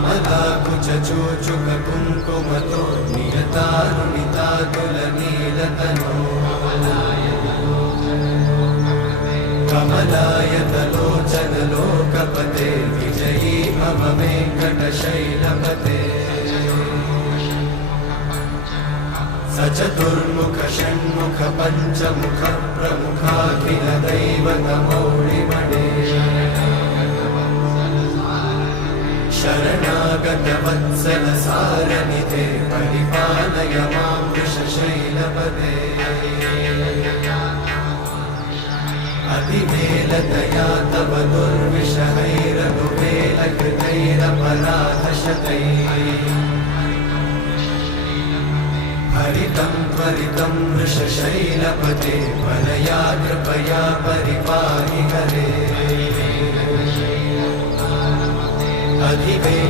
कमलाकुचूचुक कुङ्कुमतो नियतारुणितातुलनीलतनो कमलायतलोचन लोकपते विजयी मम वेङ्कटशैलपते सचतुर्मुख षण्मुख पञ्चमुख प्रमुखाखिल दैवतमौळिमणे शरणागत वत्सल सारनिधे परिपालय मां वृषशैलपते अतिवेलतया तव दुर्विषहैरनुवेलकृतैरपराधशतैः हरितं त्वरितं वृषशैलपते वरया कृपया परिपाहि हरे।